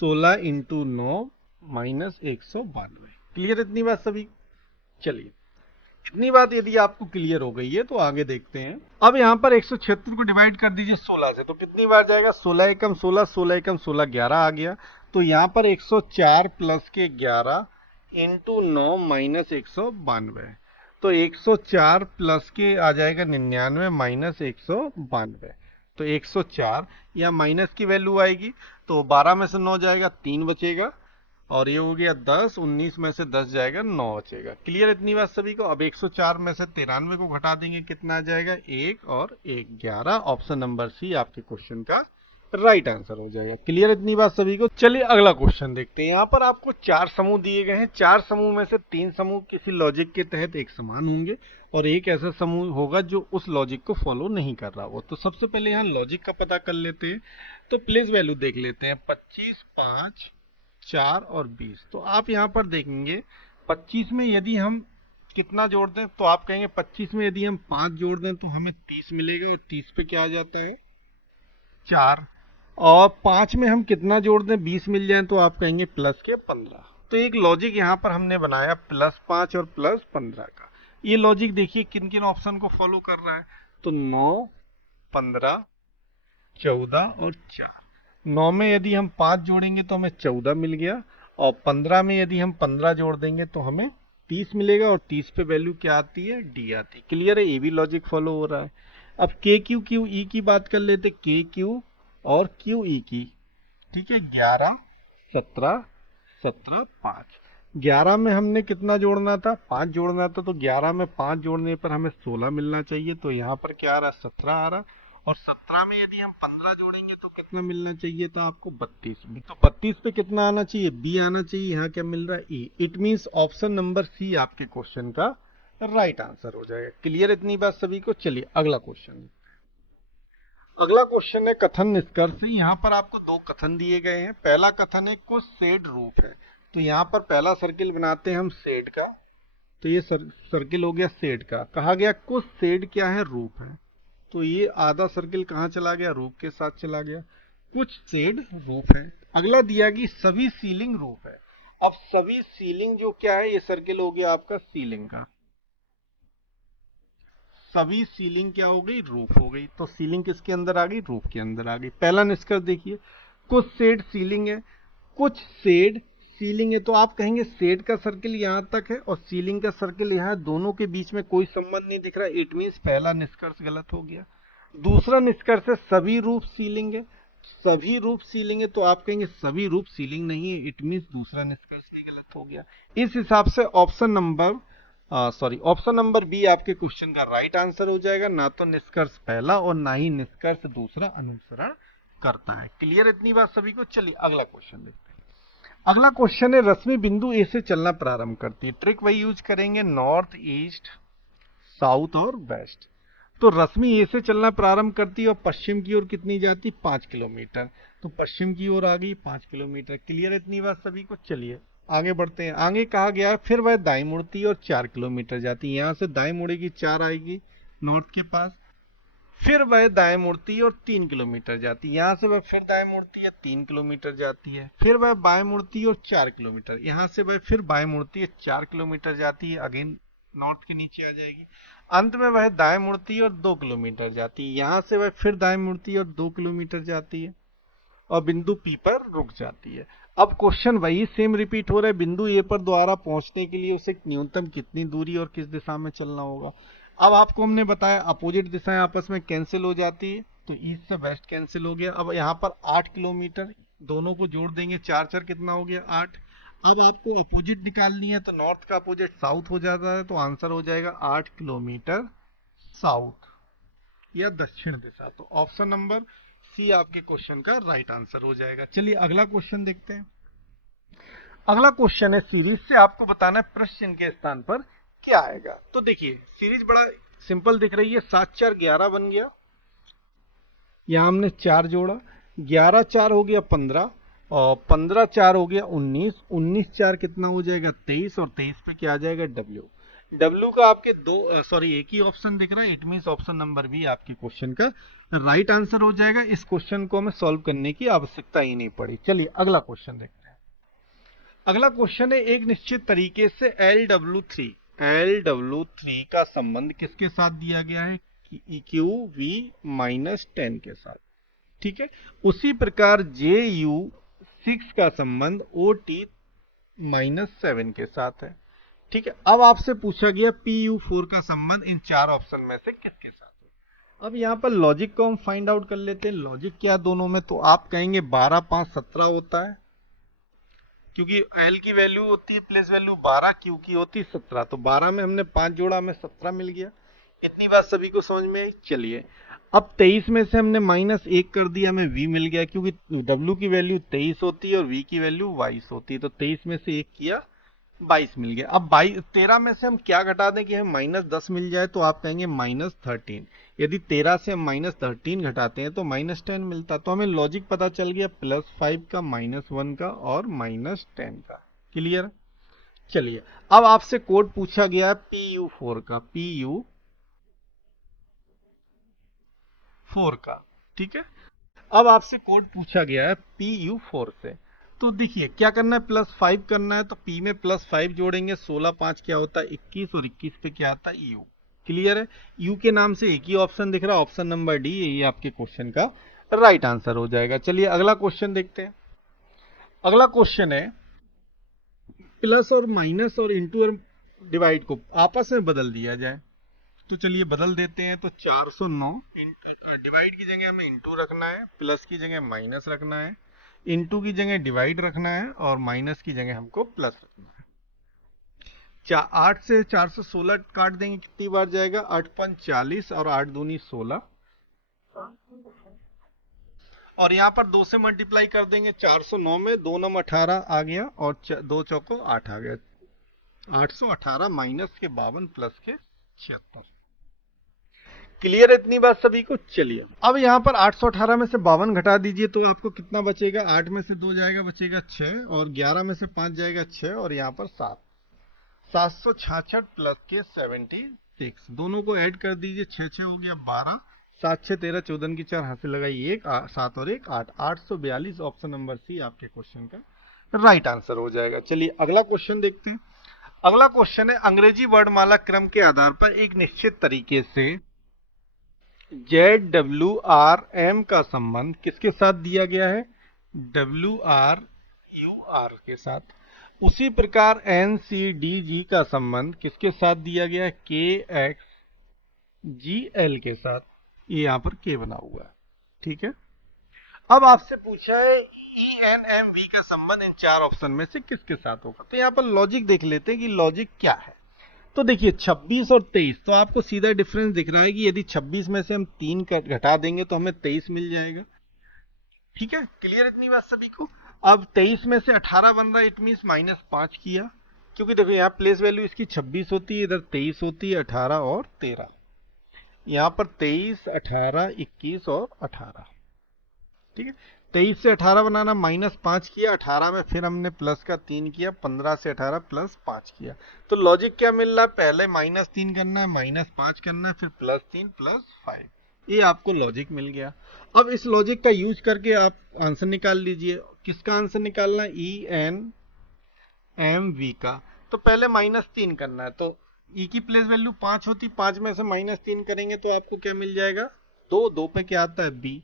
16 इंटू 9 माइनस 192। क्लियर इतनी बात सभी। चलिए इतनी बात यदि आपको क्लियर हो गई है तो आगे देखते हैं। अब यहाँ पर 176 को डिवाइड कर दीजिए 16 से, तो कितनी बार जाएगा, 16 एकम 16, 16 एकम 16, 11 आ गया। तो यहाँ पर 104 प्लस के 11 इंटू 9 माइनस 192, तो 104 प्लस के आ जाएगा 99 माइनस 192। तो 104 या माइनस की वैल्यू आएगी, तो 12 में से 9 जाएगा, 3 बचेगा और ये हो गया 10, 19 में से 10 जाएगा, 9 बचेगा। क्लियर इतनी बात सभी को। अब 104 में से 93 को घटा देंगे, कितना आ जाएगा, 1 और 1 11। ऑप्शन नंबर सी आपके क्वेश्चन का राइट आंसर हो जाएगा। क्लियर इतनी बात सभी को। चलिए अगला क्वेश्चन देखते हैं। यहाँ पर आपको 4 समूह दिए गए हैं, 4 समूह में से 3 समूह किसी लॉजिक के तहत एक समान होंगे और एक ऐसा समूह होगा जो उस लॉजिक को फॉलो नहीं कर रहा हो। तो सबसे पहले यहाँ लॉजिक का पता कर लेते हैं। तो प्लेस वैल्यू देख लेते हैं, 25, 5, 4 और 20। तो आप यहाँ पर देखेंगे 25 में यदि हम कितना जोड़ दें, तो आप कहेंगे 25 में यदि हम 5 जोड़ दें तो हमें 30 मिलेगा और 30 पे क्या आ जाता है, 4। और 5 में हम कितना जोड़ दें, 20 मिल जाए तो आप कहेंगे प्लस के 15। तो एक लॉजिक यहाँ पर हमने बनाया +5 और +15 का। ये लॉजिक देखिए किन किन ऑप्शन को फॉलो कर रहा है, तो 9, 15, 14 और 4। 9 में यदि हम 5 जोड़ेंगे तो हमें 14 मिल गया और 15 में यदि हम 15 जोड़ देंगे तो हमें 30 मिलेगा और 30 पे वैल्यू क्या आती है, डी आती है। क्लियर है, ये भी लॉजिक फॉलो हो रहा है। अब के क्यू क्यू ई की बात कर लेते, के क्यू और क्यू ई की, ठीक है। 11, 17, 17, 5। 11 में हमने कितना जोड़ना था, 5 जोड़ना था, तो 11 में 5 जोड़ने पर हमें 16 मिलना चाहिए। तो यहाँ पर क्या आ रहा है, 17 आ रहा। और 17 में यदि हम 15 जोड़ेंगे तो कितना मिलना चाहिए था आपको, 32। तो 32 पे कितना आना चाहिए, बी आना चाहिए। यहाँ क्या मिल रहा है, E. It means option number C आपके क्वेश्चन का राइट आंसर हो जाएगा। क्लियर इतनी बात सभी को। चलिए अगला क्वेश्चन। अगला क्वेश्चन है कथन निष्कर्ष। यहाँ पर आपको 2 कथन दिए गए हैं। पहला कथन है कुछ शेड रूप है। तो यहाँ पर पहला सर्किल बनाते हैं हम शेड का। तो ये सर्किल हो गया शेड का। कहा गया कुछ शेड क्या है, रूप है। तो ये आधा सर्किल कहाँ चला गया, रूप के साथ चला गया। कुछ शेड रूप है। अगला दिया कि सभी सीलिंग रूप है। अब सभी सीलिंग जो क्या है, ये सर्किल हो गया आपका सीलिंग का। सभी सीलिंग क्या हो गई, रूफ हो गई। तो सीलिंग किसके अंदर आ गई, रूफ के अंदर आ गई। पहला निष्कर्ष देखिए, कुछ शेड सीलिंग है, कुछ शेड सीलिंग है। तो आप कहेंगे शेड का सर्किल यहाँ तक है और सीलिंग का सर्किल यहाँ है, दोनों के बीच में कोई संबंध नहीं दिख रहा। इट मीन्स पहला निष्कर्ष गलत हो गया। दूसरा निष्कर्ष है सभी रूफ सीलिंग है। सभी रूफ सीलिंग है, तो आप कहेंगे सभी रूफ सीलिंग नहीं है। इट मीन्स दूसरा निष्कर्ष भी गलत हो गया। इस हिसाब से ऑप्शन नंबर बी आपके क्वेश्चन का राइट आंसर हो जाएगा। ना तो निष्कर्ष पहला और ना ही निष्कर्ष दूसरा अनुसरण करता है। क्लियर इतनी बात सभी को। चलिए अगला क्वेश्चन देखते हैं। अगला क्वेश्चन है रश्मि बिंदु ए से चलना प्रारंभ करती है। ट्रिक वही यूज करेंगे, नॉर्थ, ईस्ट, साउथ और वेस्ट। तो रश्मि ए से चलना प्रारंभ करती है और पश्चिम की ओर कितनी जाती, 5 किलोमीटर। तो पश्चिम की ओर आ गई 5 किलोमीटर। क्लियर इतनी बात सभी को। चलिए आगे बढ़ते हैं। आगे कहा गया है फिर वह दाएं मुड़ती है और 4 किलोमीटर जाती है। यहाँ से दाएं मुड़ेगी 4 आएगी नॉर्थ के पास, फिर वह दाएं मुड़ती है और 3 किलोमीटर जाती है। यहाँ से वह फिर दाएं मुड़ती है 3 किलोमीटर जाती है, फिर वह बाएं मुड़ती है और 4 किलोमीटर, यहाँ से वह फिर बाएं मुड़ती है 4 किलोमीटर जाती है, अगेन नॉर्थ के नीचे आ जाएगी। अंत में वह दाएं मुड़ती है और 2 किलोमीटर जाती है, यहाँ से वह फिर दाएं मुड़ती है और 2 किलोमीटर जाती है और बिंदु पी पर रुक जाती है। अब क्वेश्चन वही सेम रिपीट हो रहा है, बिंदु ए पर द्वारा पहुंचने के लिए उसे न्यूनतम कितनी दूरी और किस दिशा में चलना होगा। अब आपको हमने बताया अपोजिट दिशाएं आपस में कैंसिल हो जाती है, तो ईस्ट से वेस्ट कैंसिल हो गया। अब यहाँ पर 8 किलोमीटर, दोनों को जोड़ देंगे, 4 4 कितना हो गया 8। अब आपको अपोजिट निकालनी है, तो नॉर्थ का अपोजिट साउथ हो जाता है, तो आंसर हो जाएगा 8 किलोमीटर साउथ या दक्षिण दिशा। तो ऑप्शन नंबर सी आपके क्वेश्चन का राइट आंसर हो जाएगा। चलिए अगला क्वेश्चन देखते हैं। अगला क्वेश्चन है सीरीज से आपको बताना है प्रश्न के स्थान पर क्या आएगा। तो देखिए सीरीज बड़ा सिंपल दिख रही है, 7 4 11 बन गया, यहां हमने 4 जोड़ा, 11 4 हो गया 15 और 15 4 हो गया 19, 19 4 कितना हो जाएगा 23 और 23 पे क्या आ जाएगा डब्ल्यू। डब्ल्यू का आपके एक ही ऑप्शन दिख रहा है, it means option number B आपके क्वेश्चन का राइट आंसर हो जाएगा। इस क्वेश्चन को हमें सॉल्व करने की आवश्यकता ही नहीं पड़ी। चलिए अगला क्वेश्चन देखते हैं। अगला क्वेश्चन है एक निश्चित तरीके से LW3 का संबंध किसके साथ दिया गया है, QV-10 के साथ, ठीक है। उसी प्रकार JU6 का संबंध OT-7 के साथ है, ठीक है। अब आपसे पूछा गया PU4 का संबंध इन 4 ऑप्शन में से किसके साथ है। अब यहाँ पर लॉजिक को हम फाइंड आउट कर लेते हैं। लॉजिक क्या दोनों में, तो आप कहेंगे 12 5 17 होता है, क्योंकि L की वैल्यू होती है प्लेस वैल्यू 12, Q की होती है 17, तो 12 में हमने 5 जोड़ा, हमें 17 मिल गया। इतनी बात सभी को समझ में आई। चलिए अब 23 में से हमने -1 कर दिया, हमें V मिल गया, क्योंकि W की वैल्यू 23 होती है और V की वैल्यू 22 होती है, तो 23 में से 1 किया 22 मिल गया। अब 13 में से हम क्या घटा दें कि हमें -10 मिल जाए, तो आप कहेंगे -13। यदि 13 से हम -13 घटाते हैं तो -10 मिलता, तो हमें लॉजिक पता चल गया +5 का, -1 का और -10 का। क्लियर। चलिए अब आपसे कोड पूछा गया है PU4 का, PU4 का, ठीक है। अब आपसे कोड पूछा गया है PU4 से, तो देखिए क्या करना है, +5 करना है, तो P में +5 जोड़ेंगे, 16 5 क्या होता है 21 और 21 पे क्या आता है U। क्लियर है। U के नाम से एक ही ऑप्शन दिख रहा है, ऑप्शन नंबर डी, यही आपके क्वेश्चन का राइट आंसर हो जाएगा। चलिए अगला क्वेश्चन देखते हैं। अगला क्वेश्चन है प्लस और माइनस और इंटू और डिवाइड को आपस में बदल दिया जाए, तो चलिए बदल देते हैं। तो 409 डिवाइड की जगह हमें इंटू रखना है, प्लस की जगह माइनस रखना है, इंटू की जगह डिवाइड रखना है और माइनस की जगह हमको प्लस रखना है। 8 से 416 काट देंगे, कितनी बार जाएगा 8 5 40 और 8 दूनी 16, और यहाँ पर 2 से मल्टीप्लाई कर देंगे। 409 में 2 9 18 आ गया और 2 चौको 8 आ गया, 818 माइनस के 52 प्लस के 76। क्लियर है इतनी बात सभी को। चलिए अब यहाँ पर 818 में से 52 घटा दीजिए, तो आपको कितना बचेगा, 8 में से 2 जाएगा बचेगा 6 और 11 में से 5 जाएगा 6 और यहाँ पर 7, 766 प्लस के 76, दोनों को ऐड कर दीजिए, 6 6 हो गया 12, 7 6 13 14 की 4 हाथ से लगाई 1, 7 और 1 8, 842 ऑप्शन नंबर सी आपके क्वेश्चन का राइट आंसर हो जाएगा। चलिए अगला क्वेश्चन देखते हैं। अगला क्वेश्चन है अंग्रेजी वर्णमाला क्रम के आधार पर एक निश्चित तरीके से ZWRM का संबंध किसके साथ दिया गया है, WRUR के साथ। उसी प्रकार NCDG का संबंध किसके साथ दिया गया है, KXGL के साथ। ये यहाँ पर K बना हुआ है, ठीक है। अब आपसे पूछा है ENMV का संबंध इन 4 ऑप्शन में से किसके साथ होगा, तो यहाँ पर लॉजिक देख लेते हैं कि लॉजिक क्या है। तो देखिए 26 और 23, तो आपको सीधा डिफरेंस दिख रहा है कि यदि 26 में से हम 3 घटा देंगे तो हमें 23 मिल जाएगा, ठीक है। क्लियर इतनी बात सभी को। अब 23 में से 18 बन रहा है, इट मींस -5 किया, क्योंकि देखो यहाँ प्लेस वैल्यू इसकी 26 होती है, इधर 23 होती है, 18 और 13, यहाँ पर 23 18 21 और 18, ठीक है, 23 से 18 बनाना, -5 किया, 18 में फिर हमने प्लस का 3 किया, 15 से 18 +5 किया। तो लॉजिक क्या मिल रहा है, पहले -3 करना है, -5 करना है, फिर +3 +5, ये आपको लॉजिक मिल गया। अब इस लॉजिक का यूज करके आप आंसर निकाल लीजिए। किसका आंसर निकालना है, ENMV का। तो पहले -3 करना है, तो E की प्लेस वैल्यू 5 होती, 5 में से -3 करेंगे तो आपको क्या मिल जाएगा, 2 पे क्या आता है, B।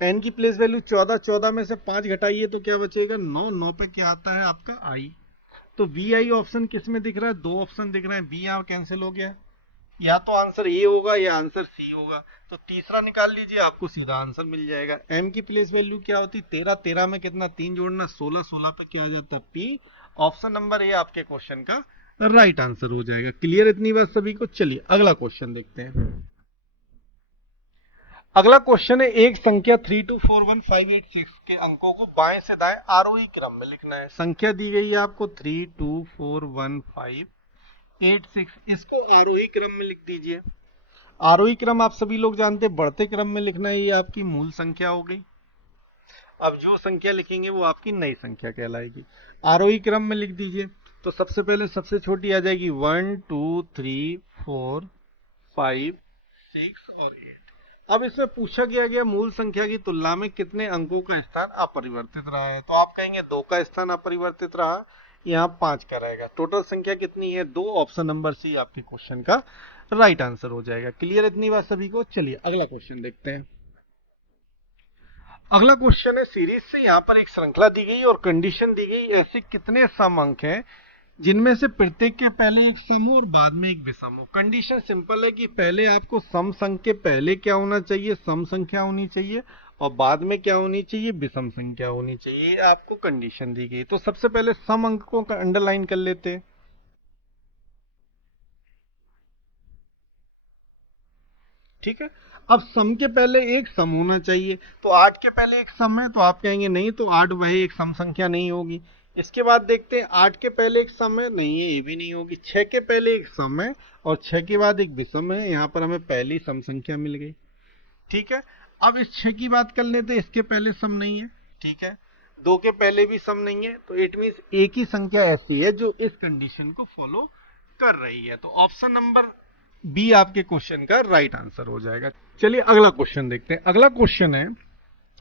एन की प्लेस वैल्यू 14, 14 में से 5 घटाइए तो क्या बचेगा, 9, 9 पे क्या आता है आपका, I। तो VI ऑप्शन किस में दिख रहा है, 2 ऑप्शन दिख रहे हैं, B यहाँ कैंसिल हो गया, या तो आंसर ए होगा या आंसर सी होगा। तो तीसरा निकाल लीजिए, आपको सीधा आंसर मिल जाएगा। एम की प्लेस वैल्यू क्या होती, 13, 13 में कितना 3 जोड़ना, 16, 16 पे क्या आ जाता है, पी। ऑप्शन नंबर ए आपके क्वेश्चन का राइट आंसर हो जाएगा। क्लियर इतनी बात सभी को। चलिए अगला क्वेश्चन देखते हैं। अगला क्वेश्चन है, एक संख्या 3241586 के अंकों को बाएं से दाएं आरोही क्रम में लिखना है। संख्या दी गई है आपको 3241586, इसको आरोही क्रम में लिख दीजिए। आरोही क्रम आप सभी लोग जानते हैं, बढ़ते क्रम में लिखना है, ये आपकी मूल संख्या हो गई। अब जो संख्या लिखेंगे वो आपकी नई संख्या कहलाएगी। आरोही क्रम में लिख दीजिए। तो सबसे पहले सबसे छोटी आ जाएगी 1 2 3 4 5 6 और 8। अब इसमें पूछा गया मूल संख्या की तुलना में कितने अंकों का स्थान अपरिवर्तित रहा है। तो आप कहेंगे 2 का स्थान अपरिवर्तित रहा, यहाँ 5 का रहेगा। टोटल संख्या कितनी है, 2। ऑप्शन नंबर सी आपके क्वेश्चन का राइट आंसर हो जाएगा। क्लियर इतनी बात सभी को। चलिए अगला क्वेश्चन देखते हैं। अगला क्वेश्चन है, सीरीज से यहाँ पर एक श्रृंखला दी गई और कंडीशन दी गई, ऐसे कितने सम अंक हैं जिनमें से प्रत्येक के पहले एक सम हो और बाद में एक विषम हो। कंडीशन सिंपल है कि पहले आपको सम संख्या के पहले क्या होना चाहिए, सम संख्या होनी चाहिए, और बाद में क्या होनी चाहिए, विषम संख्या होनी चाहिए। आपको कंडीशन दी गई। तो सबसे पहले सम अंकों का अंडरलाइन कर लेते हैं। ठीक है, अब सम के पहले एक सम होना चाहिए। तो 8 के पहले एक सम है, तो आप कहेंगे नहीं, तो 8 वही एक सम संख्या नहीं होगी। इसके बाद देखते हैं, 8 के पहले एक सम है, नहीं है, ये भी नहीं होगी। 6 के पहले एक सम है और 6 के बाद एक विषम है, यहाँ पर हमें पहली सम संख्या मिल गई। ठीक है, अब इस 6 की बात कर लेते हैं, इसके पहले सम नहीं है। ठीक है, 2 के पहले भी सम नहीं है, तो इट मींस एक ही संख्या ऐसी है जो इस कंडीशन को फॉलो कर रही है। तो ऑप्शन नंबर बी आपके क्वेश्चन का राइट आंसर हो जाएगा। चलिए अगला क्वेश्चन देखते हैं। अगला क्वेश्चन है,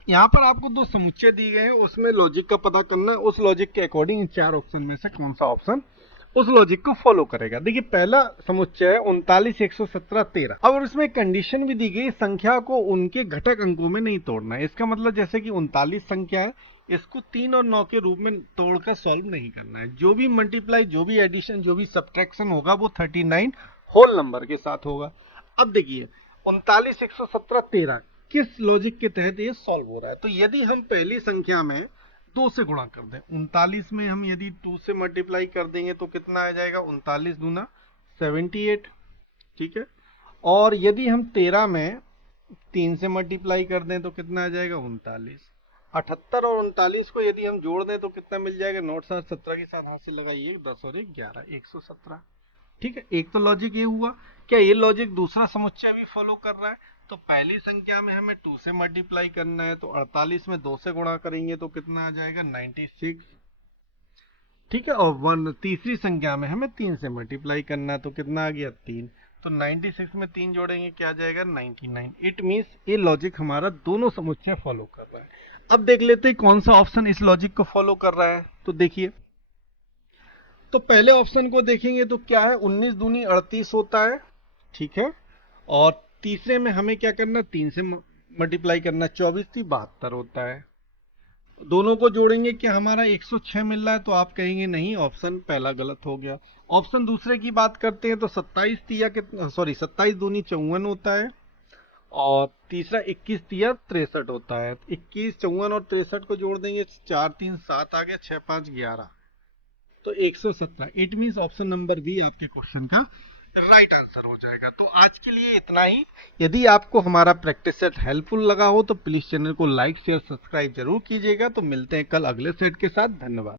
यहाँ पर आपको 2 समुच्चय दिए गए हैं, उसमें लॉजिक का पता करना है। उस लॉजिक के अकॉर्डिंग इन 4 ऑप्शन में से कौन सा ऑप्शन उस लॉजिक को फॉलो करेगा। देखिए पहला समुच्चय है 39 117 13। अब उसमें कंडीशन भी दी गई, संख्या को उनके घटक अंकों में नहीं तोड़ना है। इसका मतलब जैसे कि 39 संख्या है, इसको 3 और 9 के रूप में तोड़कर सॉल्व नहीं करना है। जो भी मल्टीप्लाई, जो भी एडिशन, जो भी सब्ट्रैक्शन होगा वो 39 होल नंबर के साथ होगा। अब देखिए 39 117 13 किस लॉजिक के तहत ये सॉल्व हो रहा है। तो यदि हम पहली संख्या में 2 से गुणा कर दें, 39 में हम यदि 2 से मल्टीप्लाई कर देंगे तो कितना आ जाएगा, 39 दूना 78। ठीक है, और यदि हम 13 में 3 से मल्टीप्लाई कर दें तो कितना आ जाएगा, 39। 78 और 39 को यदि हम जोड़ दें तो कितना मिल जाएगा, 9 7 17 के साथ हाथ से लगाइए, 10 और 1 11, 117। ठीक है, एक तो लॉजिक ये हुआ। क्या ये लॉजिक दूसरा समुच्चय भी फॉलो कर रहा है? तो पहली संख्या में हमें 2 से मल्टीप्लाई करना है, तो 48 में 2 से गुणा करेंगे तो कितना आ जाएगा, 96। ठीक है, और तीसरी संख्या में हमें 3 से मल्टीप्लाई करना है, तो कितना आ गया, 3। तो 96 में 3 जोड़ेंगे क्या आ जाएगा, 99। इट मीन्स ये लॉजिक हमारा दोनों समुच्चय फॉलो कर रहा है। अब देख लेते हैं कौन सा ऑप्शन इस लॉजिक को फॉलो कर रहा है। तो देखिए, तो पहले ऑप्शन को देखेंगे तो क्या है, 19 दूनी 38 होता है। ठीक है, और तीसरे में हमें क्या करना, 3 से मल्टीप्लाई करना, 24 थी 72 होता है। दोनों को जोड़ेंगे क्या हमारा 106 मिल रहा है, तो आप कहेंगे नहीं, ऑप्शन पहला गलत हो गया। ऑप्शन दूसरे की बात करते हैं तो 27 तिया कितना, सॉरी 27 दूनी 54 होता है, और तीसरा 21 तिया 63 होता है। 21 54 और 63 को जोड़ देंगे, 4 3 7 आ गया, 6 5 11, तो 117। It means option number B आपके क्वेश्चन का राइट आंसर हो जाएगा। तो आज के लिए इतना ही। यदि आपको हमारा प्रैक्टिस सेट हेल्पफुल लगा हो तो प्लीज चैनल को लाइक शेयर सब्सक्राइब जरूर कीजिएगा। तो मिलते हैं कल अगले सेट के साथ। धन्यवाद।